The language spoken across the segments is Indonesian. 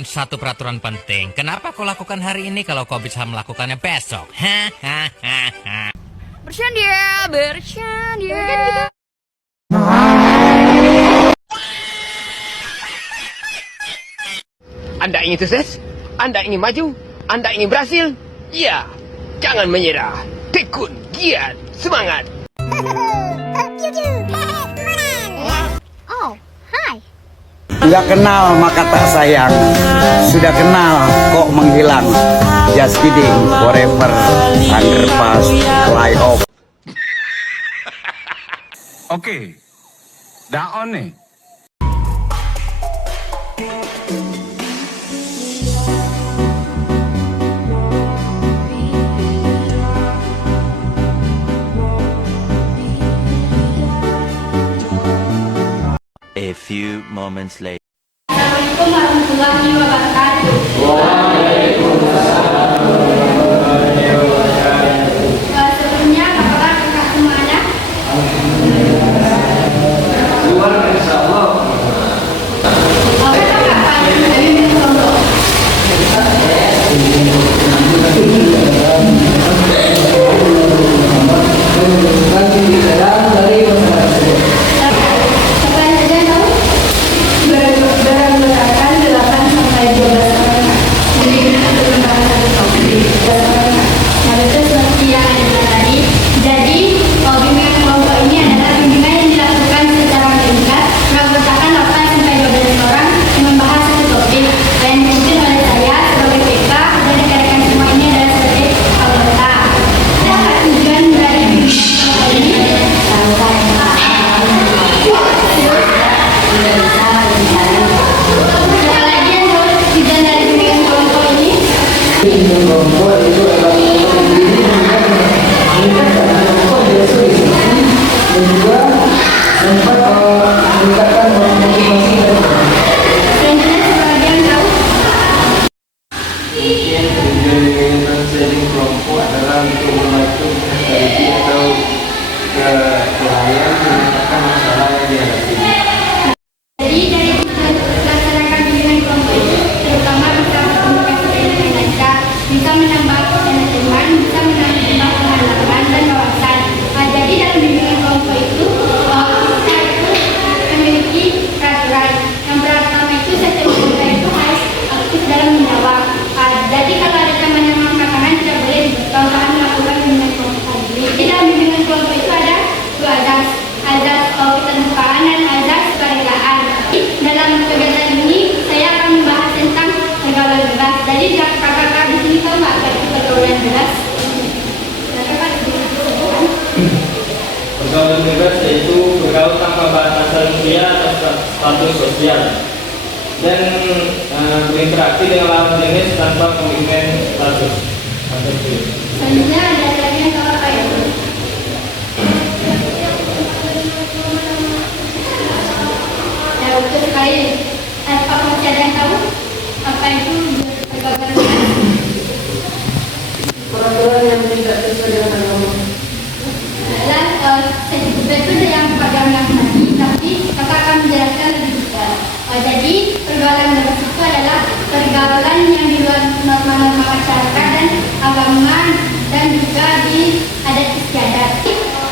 melakukan satu peraturan penting. Kenapa kau lakukan hari ini kalau kau bisa melakukannya besok? Bercanda, bercanda. Anda ingin sukses? Anda ingin maju? Anda ingin berhasil? Ya, jangan menyerah. Tekun, giat, semangat. Oh, hai. Sudah kenal maka tak sayang, sudah kenal kok menghilang. Just kidding, forever, underpass, fly off. Oke, dah on nih. A few moments later. Assalamualaikum warahmatullahi wabarakatuh. Sebelumnya, apa kabar kakak semuanya? Oke kakak, paling dari Minuslondo. Siapa yang saja tahu? Beranggotakan 8 sampai 12 orang. Jadi kita berlembaga satu topik 12 orang. Nah itu seperti yang ada tadi. Jadi bimbingan kelompok ini adalah bimbingan yang dilakukan secara meningkat beranggotakan 8 sampai 12 orang yang membahas satu topik dan dipimpin oleh saya sebagai PK dan rekan-rekan semua ini adalah sebagai anggota. Apa tujuan dari bimbingan kelompok ini? Siapa lagi yang tahu tujuan dari bimbingan kelompok ini? Selanjutnya siapa lagi yang tahu? Mungkin tujuan dengan counseling kelompok adalah untuk membantu strategi atau klien menyelesaikan masalah yang dihadapi. Jadi dari melaksanakan bimbingan kelompok itu terutama bisa berkomunikasi dengan lancar, bisa menambah teman, bisa menambah pengalaman dan wawasan. Jadi dalam bimbingan kelompok itu kita itu memiliki peraturan. Yang pertama itu setiap anggota itu harus aktif dalam menjawab. Jadi kalau ada teman yang mengangkat tangan tidak boleh kalau melakukan bimbingan kelompok. Jadi dalam bimbingan kelompok itu ada dua azas keterbukaan dan azas kerelaan. Dalam kegiatan ini saya akan membahas tentang pergaulan bebas. Jadi kakak-kakak di sini tahu nggak apa itu pergaulan bebas? Kakak sedikit disebutkan. Pergaulan bebas yaitu bergaul tanpa batasan usia atau status sosial dan berinteraksi dengan lawan jenis tanpa komitmen status. Selanjutnya ada lagi yang tahu apa ya? Ya betul sekali. Apa masih ada yang tahu apa itu pergaulan bebas? Peraturan yang tidak sesuai dengan agama. Itu yang pergaulan tadi, tapi kakak akan menjelaskan lebih detail. Jadi pergaulan bebas itu adalah pergaulan yang di luar norma-norma masyarakat dan agama dan juga di adat istiadat.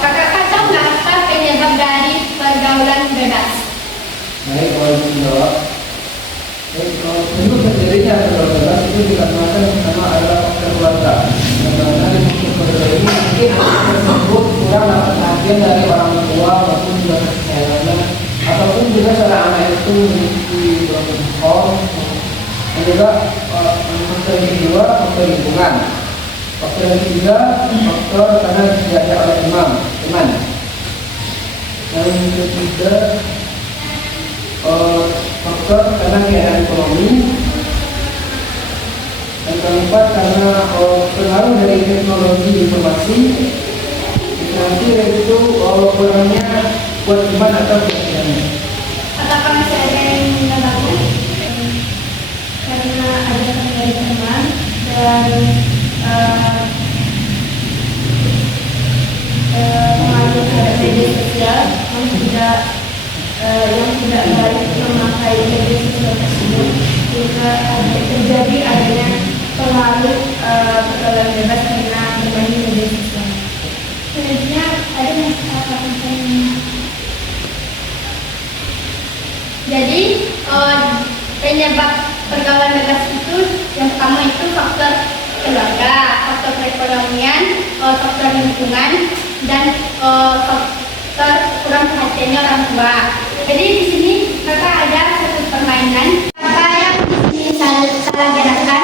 Kakak tahu nggak apa penyebab dari pergaulan bebas? Baik, kalau menjawab. Untuk terjadinya pergaulan bebas itu dikarenakan pertama adalah faktor keluarga. Karena di faktor keluarga ini mungkin anak tersebut kurang dapat perhatian dari orang tua maupun juga kesayangannya, ataupun juga seorang anak itu memiliki home dan juga faktor yang kedua faktor lingkungan. Faktor yang ketiga faktor karena diajak oleh teman. Yang ketiga faktor karena keadaan ekonomi. Dan keempat karena pengaruh dari teknologi informasi. Nanti itu kurangnya buat teman atau kegiatan. Apakah masih ada yang menambahkan? Karena ada dari teman dan pengaruh terhadap media sosial yang tidak baik memakai media sosial tersebut. juga terjadi adanya pengaruh pergaulan bebas karena bermain media sosial. Selanjutnya ada masalah penting. Jadi penyebab pergaulan bebas itu yang pertama itu faktor keluarga, faktor perekonomian, faktor lingkungan, dan faktor kurang perhatiannya orang tua. Jadi di sini maka ada satu permainan apa yang di sini salah gerakan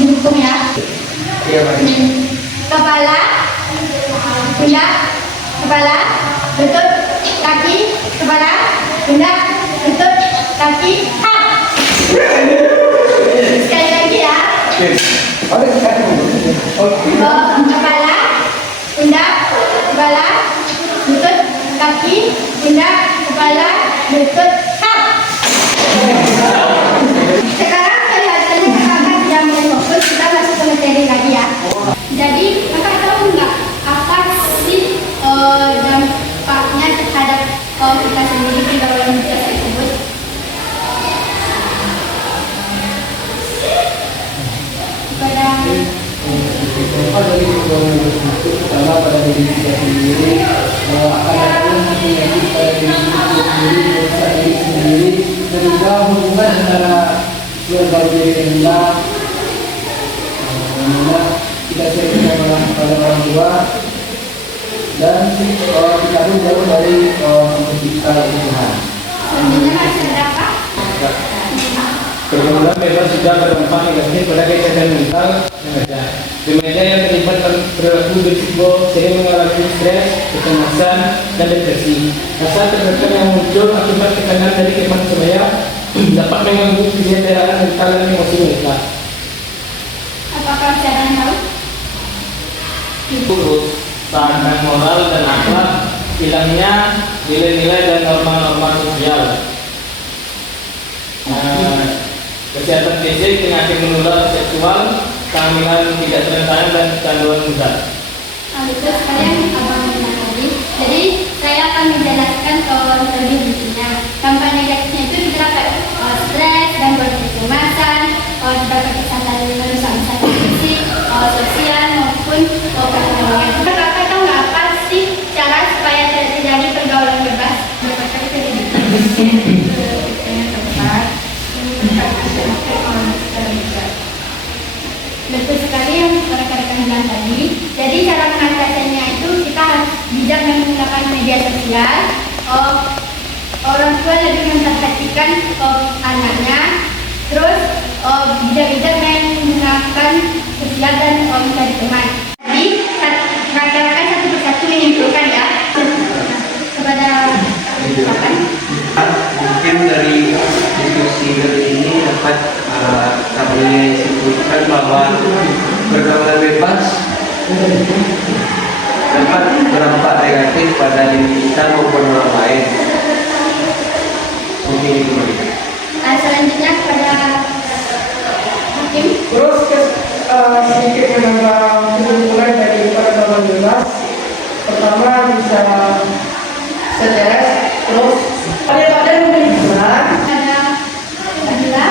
didukung ya. Kepala, pundak, kepala, lutut, kaki, kepala, pundak, lutut, kaki, sekali lagi ya. Kepala, pundak, kepala, lutut, kaki, pundak, kepala, lutut, Sekarang kelihatannya kakak sedang fokus, kita masuk ke materi lagi ya. Jadi kakak tahu nggak apa sih dampaknya terhadap kita sendiri di dalam media tersebut? Dampak dari pergaulan bebas itu pertama pada diri kita sendiri, akan ada penyakit pada diri kita sendiri, merusak diri sendiri, dan juga hubungan antara keluarga kita, dimana kita sering menolak kepada orang tua dan kita pun jauh dari kita Tuhan. Selanjutnya masih ada apa? Pergaulan bebas juga berdampak negatif pada kesehatan mental remaja. Remaja yang terlibat perilaku berisiko sering mengalami stres, kecemasan, dan depresi. Rasa tertekan yang muncul akibat tekanan dari kehidupan sebaya dapat mengganggu kesehatan mental dan emosi mereka. Apakah ada yang tahu? Buruk, keadaan moral dan akhlak, hilangnya nilai-nilai dan norma-norma sosial. Kesehatan fisik, penyakit menular seksual, kehamilan tidak terencana dan kecanduan zat. Itu sekalian abang bilang tadi. Jadi saya akan menjelaskan lebih detailnya. Dampak negatifnya itu bisa dapat stres, gangguan kecemasan, dapat kesehatan merusak fisik, sosial maupun perekonomian. Kakak tahu nggak apa sih cara supaya tidak terjadi pergaulan bebas? Dapatkan pendidikan yang tepat. Betul sekali yang rekan-rekan bilang tadi. Jadi cara mengatasinya itu kita harus bijak menggunakan media sosial. Orang tua lebih memperhatikan anaknya. Terus bijak-bijak menggunakan sosial dan mencari teman. Jadi rekan-rekan satu persatu menyimpulkan ya kepada rekan. Mungkin dari diskusi kali ini dapat kami simpulkan bahwa pergaulan bebas dapat berdampak negatif pada diri kita maupun orang lain. Mungkin itu. Selanjutnya kepada Hakim. Terus sedikit menambah kesimpulan dari pergaulan bebas. Pertama bisa stres, terus ada yang berhubungan. Ada Adila.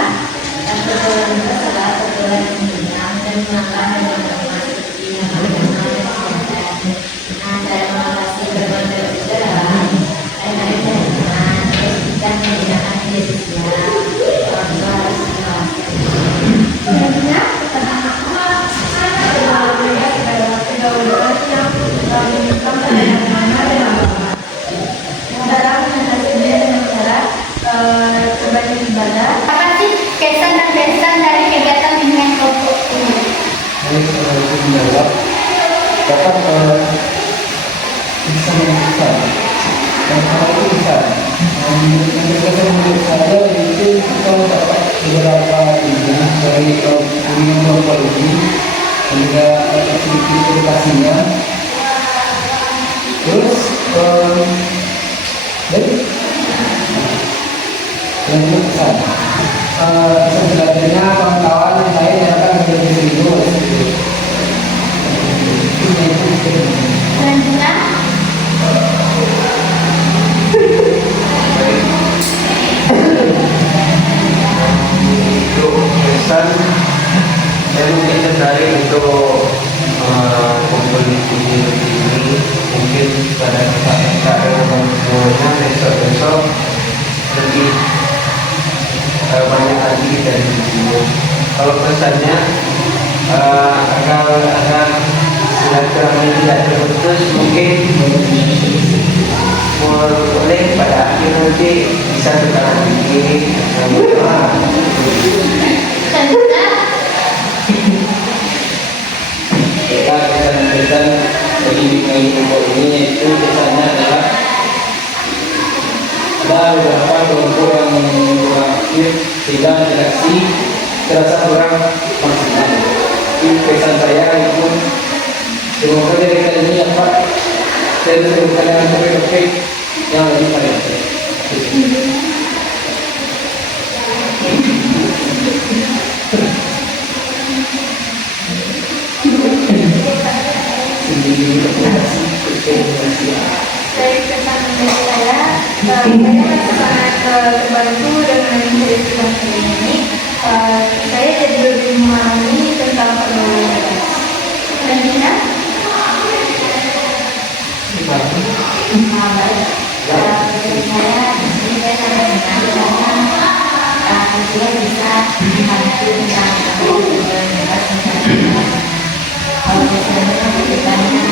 Apa sih kesan dan pesan dari kegiatan bimbingan kelompok ini? Dapat bisa menentukan dan hal itu bisa menurut saya itu kita dapat beberapa bimbingan dari bimbingan kelompok ini dan juga aktiviti edukasinya. Terus yang pesan sebenarnya kawan-kawan saya yang akan menjadi video Selanjutnya pesan saya mungkin tertarik untuk kumpul di sini mungkin pada saat semuanya besok lebih banyak lagi kita di sini. Kalau pesannya agar silaturahmi tidak terputus, mungkin boleh pada akhir nanti bisa tukar pikir Kita pesan-pesan bagi bingkai kelompok ini yaitu pesannya adalah ada beberapa kelompok yang kurang aktif sehingga interaksi terasa kurang maksimal. Ini pesan saya itu semoga dari kita ini dapat terus dengan topik-topik yang lebih baik. Dari pesan saya sangat terbantu dengan cerita ini. Saya jadi lebih memahami tentang pergaulan. Dan Dina? Dari saya, ini saya sangat senang karena dia bisa membantu tentang kalau biasanya ceritanya